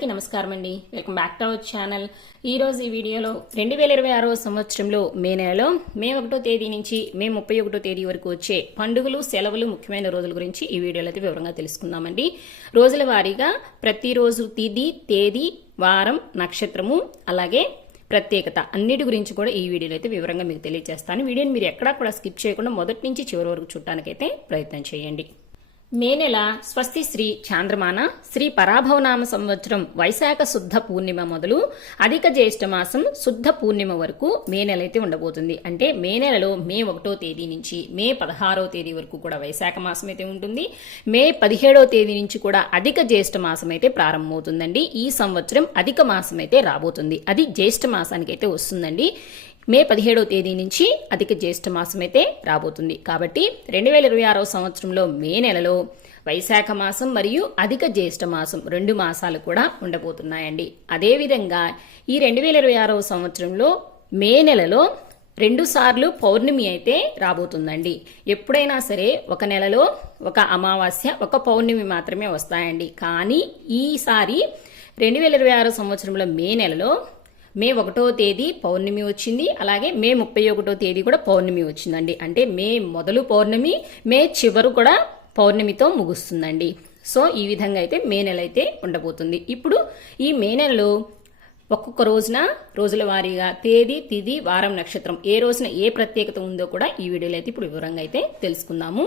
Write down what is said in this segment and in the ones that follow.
అందరికీ నమస్కారం అండి. Welcome back to our channel. ఈ రోజు ఈ వీడియోలో 2026 సంవత్సరంలో మే నెలలో మే 1వ తేదీ నుంచి మే 31వ తేదీ వరకు వచ్చే పండుగలు, సెలవులు, ముఖ్యమైన రోజుల గురించి ఈ వీడియోలో అయితే వివరంగా తెలుసుకుందామండి. రోజుల వారీగా ప్రతిరోజు తిథి, తేదీ, వారం, నక్షత్రము, అలాగే ప్రత్యేకత అన్నిటి గురించి కూడా ఈ వీడియోలో అయితే వివరంగా మీకు తెలియజేస్తాను. వీడియోని మీరు ఎక్కడా కూడా స్కిప్ చేయకుండా మొదటి నుంచి చివరి వరకు చూడటానికైతే ప్రయత్నం చేయండి. మే నెల స్వస్తి శ్రీ చాంద్రమాన శ్రీ పరాభవనామ సంవత్సరం వైశాఖ శుద్ధ పూర్ణిమ మొదలు అధిక జ్యేష్ఠ మాసం శుద్ధ పూర్ణిమ వరకు మే నెల అయితే ఉండబోతుంది. అంటే మే నెలలో మే 1వ తేదీ నుంచి మే 16వ తేదీ వరకు కూడా వైశాఖ మాసం అయితే ఉంటుంది. మే 17వ తేదీ నుంచి కూడా అధిక జ్యేష్ఠ మాసం అయితే ప్రారంభమవుతుందండి. ఈ సంవత్సరం అధిక మాసం అయితే రాబోతుంది. అది జ్యేష్ఠ మాసానికి అయితే వస్తుందండి. మే 17వ తేదీ నుంచి అధిక జ్యేష్ఠ మాసం అయితే రాబోతుంది. కాబట్టి 2026 సంవత్సరంలో మే నెలలో వైశాఖ మాసం మరియు అధిక జ్యేష్ఠ మాసం 2 మాసాలు కూడా ఉండబోతున్నాయండి. అదేవిధంగా ఈ 2026 సంవత్సరంలో మే నెలలో 2 సార్లు పౌర్ణమి అయితే రాబోతుందండి. ఎప్పుడైనా సరే ఒక నెలలో ఒక అమావాస్య, ఒక పౌర్ణమి మాత్రమే వస్తాయండి. కానీ ఈసారి 2026 సంవత్సరంలో మే నెలలో మే 1వ తేదీ పౌర్ణమి వచ్చింది. అలాగే మే 31వ తేదీ కూడా పౌర్ణమి వచ్చిందండి. అంటే మే మొదలు పౌర్ణమి, మే చివరు కూడా పౌర్ణమితో ముగుస్తుందండి. సో ఈ విధంగా అయితే మే నెల అయితే ఉండబోతుంది. ఇప్పుడు ఈ మే నెలలో ఒక్కొక్క రోజుల వారీగా తేదీ, తిథి, వారం, నక్షత్రం ఏ రోజున ఏ ప్రత్యేకత ఉందో కూడా ఈ వీడియోలో అయితే ఇప్పుడు వివరంగా అయితే తెలుసుకుందాము.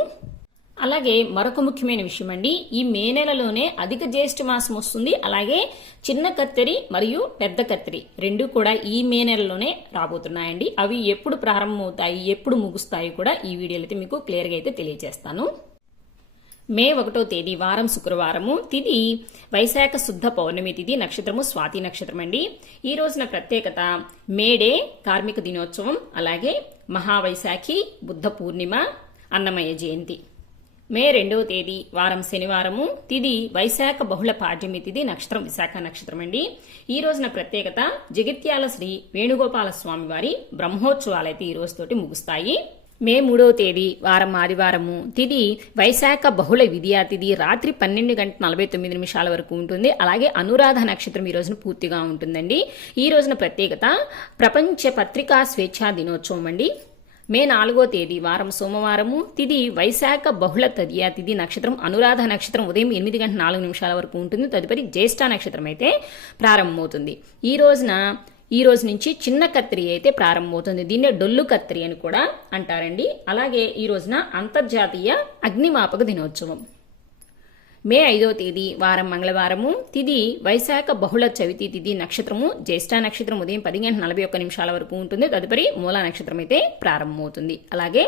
అలాగే మరొక ముఖ్యమైన విషయం అండి, ఈ మే నెలలోనే అధిక జ్యేష్ఠ మాసం వస్తుంది. అలాగే చిన్న కత్తెరి మరియు పెద్ద కత్తెరి 2 కూడా ఈ మే నెలలోనే రాబోతున్నాయండి. అవి ఎప్పుడు ప్రారంభమవుతాయి, ఎప్పుడు ముగుస్తాయి కూడా ఈ వీడియోలో అయితే మీకు క్లియర్గా అయితే తెలియజేస్తాను. మే 1వ తేదీ వారం శుక్రవారము, తిథి వైశాఖ శుద్ధ పౌర్ణమి తిథి, నక్షత్రము స్వాతి నక్షత్రం అండి. ఈ రోజున ప్రత్యేకత మేడే కార్మిక దినోత్సవం, అలాగే మహావైశాఖి, బుద్ధ పూర్ణిమ, అన్నమయ్య జయంతి. మే 2వ తేదీ వారం శనివారము, తిథి వైశాఖ బహుళ పాడ్యమి తిథి, నక్షత్రం విశాఖ నక్షత్రం అండి. ఈ రోజున ప్రత్యేకత జగిత్యాల శ్రీ వేణుగోపాల స్వామి వారి బ్రహ్మోత్సవాలైతే ఈ రోజుతోటి ముగుస్తాయి. మే 3వ తేదీ వారం ఆదివారము, తిథి వైశాఖ బహుళ విద్యా తిథి, రాత్రి 12:49 వరకు ఉంటుంది. అలాగే అనురాధ నక్షత్రం ఈ రోజున పూర్తిగా ఉంటుందండి. ఈ రోజున ప్రత్యేకత ప్రపంచ పత్రికా స్వేచ్ఛా దినోత్సవం అండి. మే 4వ తేదీ వారం సోమవారము, తిథి వైశాఖ బహుళ తదియా తిథి, నక్షత్రం అనురాధ నక్షత్రం ఉదయం 8:04 వరకు ఉంటుంది. తదుపరి జ్యేష్ఠ నక్షత్రం అయితే ప్రారంభమవుతుంది. ఈ రోజు నుంచి చిన్న కత్తిరి అయితే ప్రారంభమవుతుంది. దీన్నే డొల్లు కత్తిరి అని కూడా అంటారండి. అలాగే ఈ రోజున అంతర్జాతీయ అగ్నిమాపక దినోత్సవం. మే 5వ తేదీ వారం మంగళవారము, తిథి వైశాఖ బహుళ చవితి తిథి, నక్షత్రము జ్యేష్ఠ నక్షత్రం ఉదయం 10:41 వరకు ఉంటుంది. తదుపరి మూలా నక్షత్రం అయితే ప్రారంభమవుతుంది. అలాగే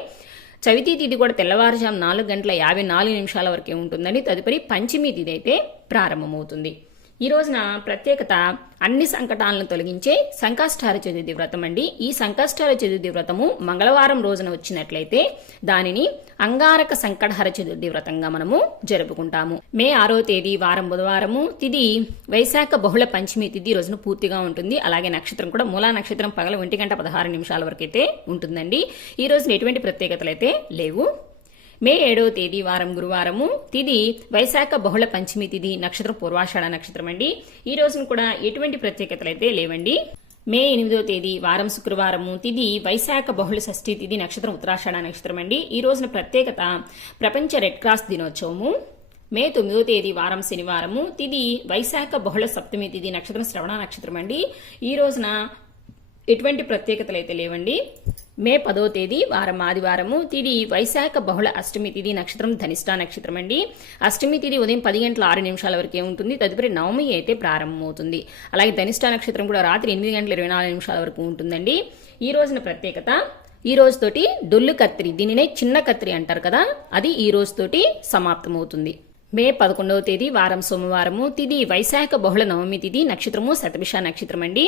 చవితి తిథి కూడా తెల్లవారుజాము 4:54 వరకే ఉంటుందని. తదుపరి పంచమి తిథి అయితే ప్రారంభమవుతుంది. ఈ రోజున ప్రత్యేకత అన్ని సంకటాలను తొలగించే సంకష్టార చతుర్థి వ్రతం అండి. ఈ సంకష్టార చతుర్థి వ్రతము మంగళవారం రోజున వచ్చినట్లయితే దానిని అంగారక సంకటహర చతుర్థి వ్రతంగా మనము జరుపుకుంటాము. మే 6వ తేదీ వారం బుధవారము, తిథి వైశాఖ బహుళ పంచమి తిథి రోజున పూర్తిగా ఉంటుంది. అలాగే నక్షత్రం కూడా మూలా నక్షత్రం పగల 1:16 వరకు అయితే ఉంటుందండి. ఈ రోజున ఎటువంటి ప్రత్యేకతలు అయితే లేవు. మే 7వ తేదీ వారం గురువారము, తిథి వైశాఖ బహుళ పంచమి తిథి, నక్షత్రం పూర్వాషాఢ నక్షత్రం అండి. ఈ రోజున కూడా ఎటువంటి ప్రత్యేకతలు అయితే లేవండి. మే 8వ తేదీ వారం శుక్రవారము, తిథి వైశాఖ బహుళ షష్ఠి తిథి, నక్షత్రం ఉత్తరాషాఢ నక్షత్రం అండి. ఈ రోజున ప్రత్యేకత ప్రపంచ రెడ్ క్రాస్ దినోత్సవము. మే 9వ తేదీ వారం శనివారము, తిథి వైశాఖ బహుళ సప్తమి తిథి, నక్షత్రం శ్రవణ నక్షత్రం అండి. ఈ రోజున ఎటువంటి ప్రత్యేకతలు అయితే లేవండి. మే 10వ తేదీ వారం ఆదివారము, తిథి వైశాఖ బహుళ అష్టమి తిథి, నక్షత్రం ధనిష్ఠ నక్షత్రం అండి. అష్టమి తిథి ఉదయం 10:06 వరకే ఉంటుంది. తదుపరి నవమి అయితే ప్రారంభమవుతుంది. అలాగే ధనిష్ఠ నక్షత్రం కూడా రాత్రి 8:24 వరకు ఉంటుందండి. ఈ రోజున ప్రత్యేకత ఈ రోజుతోటి డొల్లు కత్తిరి, దీనినే చిన్న కత్తిరి అంటారు కదా, అది ఈ రోజుతోటి సమాప్తమవుతుంది. మే 11వ తేదీ వారం సోమవారము, తిథి వైశాఖ బహుళ నవమి తిథి, నక్షత్రము శతభిష నక్షత్రం అండి.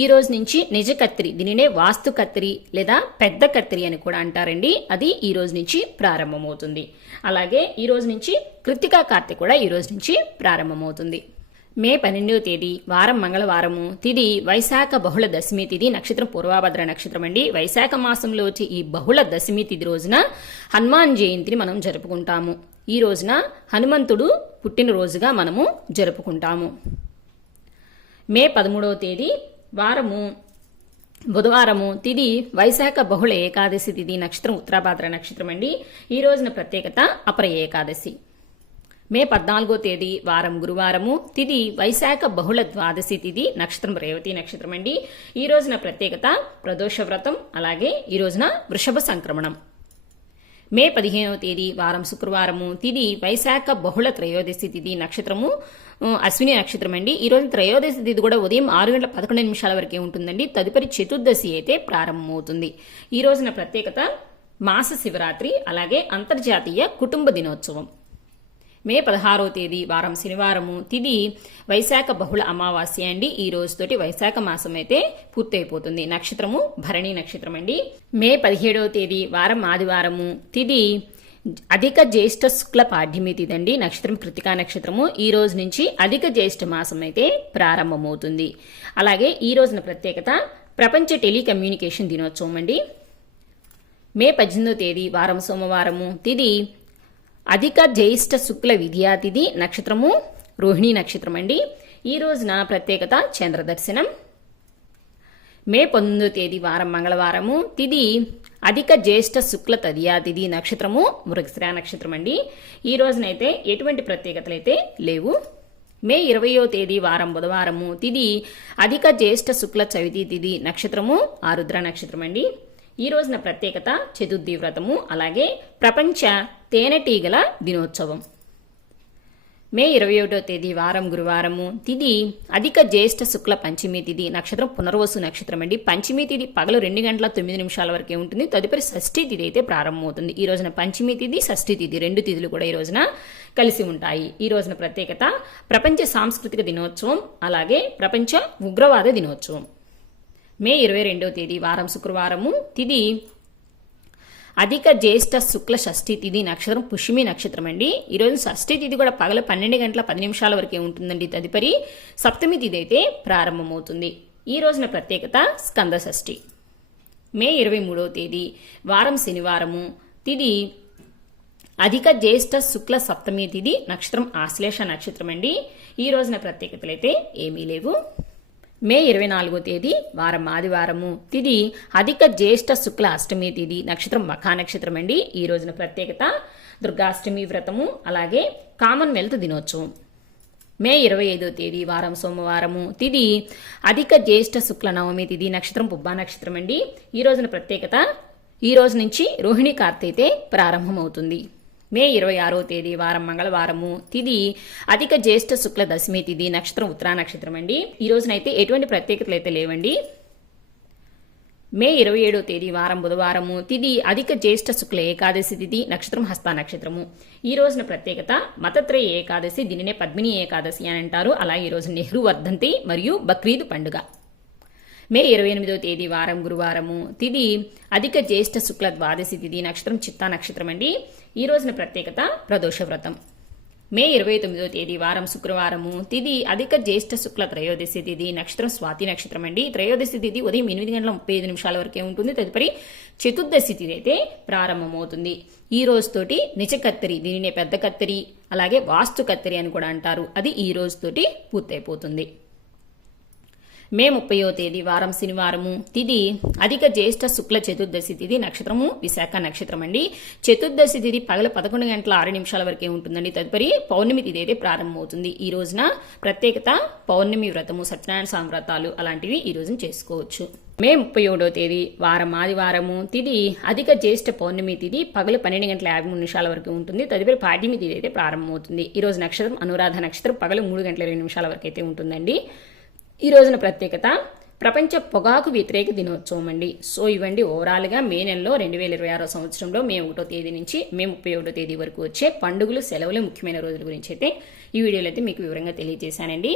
ఈ రోజు నుంచి నిజ కత్తిరి, దీనినే వాస్తు కత్తిరి లేదా పెద్ద కత్తిరి అని కూడా అంటారండి, అది ఈ రోజు నుంచి ప్రారంభమవుతుంది. అలాగే ఈ రోజు నుంచి కృత్తికా కార్తె కూడా ఈ రోజు నుంచి ప్రారంభమవుతుంది. మే 12వ తేదీ వారం మంగళవారము, తిథి వైశాఖ బహుళ దశమి తిథి, నక్షత్రం పూర్వభద్ర నక్షత్రం అండి. వైశాఖ మాసంలో వచ్చి ఈ బహుళ దశమి తిథి రోజున హనుమాన్ జయంతిని మనం జరుపుకుంటాము. ఈ రోజున హనుమంతుడు పుట్టినరోజుగా మనము జరుపుకుంటాము. మే 13వ తేదీ వారము బుధవారము, తిది వైశాఖ బహుళ ఏకాదశి తిథి, నక్షత్రం ఉత్తరాభాద్ర నక్షత్రం అండి. ఈ రోజున ప్రత్యేకత అపర ఏకాదశి. మే 14వ తేదీ వారం గురువారము, తిది వైశాఖ బహుళ ద్వాదశి తిథి, నక్షత్రం రేవతి నక్షత్రం అండి. ఈ రోజున ప్రత్యేకత ప్రదోష వ్రతం, అలాగే ఈ రోజున వృషభ సంక్రమణం. మే 15వ తేదీ వారం శుక్రవారము, తిది వైశాఖ బహుళ త్రయోదశి తిథి, నక్షత్రము అశ్విని నక్షత్రం అండి. ఈ రోజు త్రయోదశి తిథి కూడా ఉదయం 6:11 వరకే ఉంటుందండి. తదుపరి చతుర్దశి అయితే ప్రారంభమవుతుంది. ఈ రోజున ప్రత్యేకత మాస శివరాత్రి, అలాగే అంతర్జాతీయ కుటుంబ దినోత్సవం. మే 16వ తేదీ వారం శనివారము, తిది వైశాఖ బహుళ అమావాస్య అండి. ఈ రోజుతోటి వైశాఖ మాసం అయితే పూర్తయిపోతుంది. నక్షత్రము భరణి నక్షత్రం అండి. మే 17వ తేదీ వారం ఆదివారము, తిది అధిక జ్యేష్ఠ శుక్ల పాడ్యమి తిథి అండి. నక్షత్రం కృతికా నక్షత్రము. ఈ రోజు నుంచి అధిక జ్యేష్ఠ మాసం అయితే ప్రారంభమవుతుంది. అలాగే ఈ రోజున ప్రత్యేకత ప్రపంచ టెలికమ్యూనికేషన్ దినోత్సవం అండి. మే 18వ తేదీ వారం సోమవారము, తిది అధిక జ్యేష్ఠ శుక్ల విద్యా తిథి, నక్షత్రము రోహిణి నక్షత్రం అండి. ఈ రోజున ప్రత్యేకత చంద్రదర్శనం. మే 19వ తేదీ వారం మంగళవారము, తిది అధిక జ్యేష్ఠ శుక్ల తదియా తిథి, నక్షత్రము మృగశిర నక్షత్రం అండి. ఈ రోజునైతే ఎటువంటి ప్రత్యేకతలు అయితే లేవు. మే 20వ తేదీ వారం బుధవారము, తిది అధిక జ్యేష్ఠ శుక్ల చవితి తిథి, నక్షత్రము ఆరుద్ర నక్షత్రం అండి. ఈ రోజున ప్రత్యేకత చతుర్థి వ్రతము, అలాగే ప్రపంచ తేనెటీగల దినోత్సవం. మే 21వ తేదీ వారం గురువారము, తిది అధిక జ్యేష్ఠ శుక్ల పంచమి తిథి, నక్షత్రం పునర్వసు నక్షత్రం అండి. పంచమి తిథి పగలు 2:09 వరకే ఉంటుంది. తదుపరి షష్ఠి తిథి అయితే ప్రారంభమవుతుంది. ఈ రోజున పంచమి తిథి, షష్ఠి తిథి రెండు తిథులు కూడా ఈ రోజున కలిసి ఉంటాయి. ఈ రోజున ప్రత్యేకత ప్రపంచ సాంస్కృతిక దినోత్సవం, అలాగే ప్రపంచ ఉగ్రవాద దినోత్సవం. మే 22వ తేదీ వారం శుక్రవారము, తిది అధిక జ్యేష్ఠ శుక్ల షష్ఠి తిథి, నక్షత్రం పుష్యమి నక్షత్రం అండి. ఈరోజు షష్ఠి తిథి కూడా పగల 12:10 వరకే ఉంటుందండి. తదుపరి సప్తమి తిథి అయితే ప్రారంభమవుతుంది. ఈ రోజున ప్రత్యేకత స్కంద షష్ఠి. మే 23వ తేదీ వారం శనివారము, తిది అధిక జ్యేష్ఠ శుక్ల సప్తమి తిథి, నక్షత్రం ఆశ్లేష నక్షత్రం అండి. ఈ రోజున ప్రత్యేకతలు అయితే ఏమీ లేవు. మే 24వ తేదీ వారం ఆదివారము, తిది అధిక జ్యేష్ఠ శుక్ల అష్టమి తిథి, నక్షత్రం మఖా నక్షత్రం అండి. ఈ రోజున ప్రత్యేకత దుర్గాష్టమి వ్రతము, అలాగే కామన్వెల్త్ దినోత్సవం. మే 25వ తేదీ వారం సోమవారము, తిది అధిక జ్యేష్ఠ శుక్ల నవమి తిథి, నక్షత్రం పుబ్బా నక్షత్రం అండి. ఈ రోజున ప్రత్యేకత ఈ రోజు నుంచి రోహిణి కార్తె అయితే ప్రారంభమవుతుంది. మే 26వ తేదీ వారం మంగళవారము, తిది అధిక జ్యేష్ఠ శుక్ల దశమి తిథి, నక్షత్రం ఉత్తరా నక్షత్రం అండి. ఈ రోజునైతే ఎటువంటి ప్రత్యేకతలు అయితే లేవండి. మే 27వ తేదీ వారం బుధవారము, తిది అధిక జ్యేష్ఠ శుక్ల ఏకాదశి తిథి, నక్షత్రం హస్త నక్షత్రము. ఈ రోజున ప్రత్యేకత మతత్రయ ఏకాదశి, దీనినే పద్మిని ఏకాదశి అని అంటారు. అలా ఈ రోజు నెహ్రూ వర్ధంతి మరియు బక్రీద్ పండుగ. మే 28వ తేదీ వారం గురువారము, తిది అధిక జ్యేష్ఠ శుక్ల ద్వాదశి తిథి, నక్షత్రం చిత్తా నక్షత్రం అండి. ఈ రోజున ప్రత్యేకత ప్రదోష వ్రతం. మే 29వ తేదీ వారం శుక్రవారము, తిది అధిక జ్యేష్ఠ శుక్ల త్రయోదశి తిథి, నక్షత్రం స్వాతి నక్షత్రం అండి. త్రయోదశి తిథి ఉదయం 8:35 వరకే ఉంటుంది. తదుపరి చతుర్దశి తిథి అయితే ప్రారంభమవుతుంది. ఈ రోజుతోటి నిజ కత్తెరి, దీనినే పెద్ద కత్తెరి, అలాగే వాస్తు కత్తెరి అని కూడా అంటారు, అది ఈ రోజుతోటి పూర్తయిపోతుంది. మే 30వ తేదీ వారం శనివారము, తిది అధిక జ్యేష్ఠ శుక్ల చతుర్దశి తిథి, నక్షత్రము విశాఖ నక్షత్రం అండి. చతుర్దశి తిథి పగల 11:06 వరకే ఉంటుందండి. తదుపరి పౌర్ణమి తిథి అయితే ప్రారంభమవుతుంది. ఈ రోజున ప్రత్యేకత పౌర్ణమి వ్రతము, సత్యనారాయణ స్వామి వ్రతాలు అలాంటివి ఈ రోజున చేసుకోవచ్చు. మే 31వ తేదీ వారం ఆదివారము, తిది అధిక జ్యేష్ఠ పౌర్ణమి తిథి పగలు 12:53 వరకు ఉంటుంది. తదుపరి పాడ్యమి తిథి అయితే ప్రారంభమవుతుంది. ఈ రోజు నక్షత్రం అనురాధ నక్షత్రం పగలు 3:20 వరకు అయితే ఉంటుందండి. ఈ రోజున ప్రత్యేకత ప్రపంచ పొగాకు వ్యతిరేక దినోత్సవం అండి. సో ఇవ్వండి ఓవరాల్గా మే నెలలో 2026 సంవత్సరంలో మే 1వ తేదీ నుంచి మే 31వ తేదీ వరకు వచ్చే పండుగలు, సెలవులు, ముఖ్యమైన రోజుల గురించి అయితే ఈ వీడియోలో అయితే మీకు వివరంగా తెలియజేశానండి.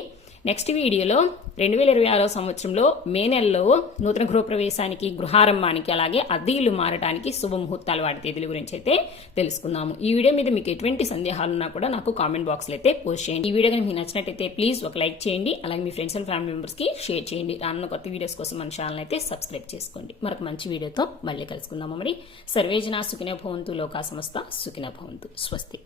నెక్స్ట్ వీడియోలో 2026 సంవత్సరంలో మే నెలలో నూతన గృహప్రవేశానికి, గృహారంభానికి, అలాగే అద్దె ఇల్లు మారడానికి శుభముహూర్తాలు వాటి తేదీల గురించి అయితే తెలుసుకుందాము. ఈ వీడియో మీద మీకు ఎటువంటి సందేహాలు ఉన్నా కూడా నాకు కామెంట్ బాక్స్లో అయితే పోస్ట్ చేయండి. ఈ వీడియో కనుక మీకు నచ్చినట్టయితే ప్లీజ్ ఒక లైక్ చేయండి, అలాగే మీ ఫ్రెండ్స్ అండ్ ఫ్యామిలీ మెంబర్స్కి షేర్ చేయండి. రానున్న కొత్త వీడియోస్ కోసం మన ఛానల్ అయితే సబ్స్క్రైబ్ చేసుకోండి. మరొక మంచి వీడియోతో మళ్ళీ కలుసుకుందాము. మరి సర్వేజన సుఖినో భవంతు, లోకా సమస్త సుఖినో భవంతు. స్వస్తి.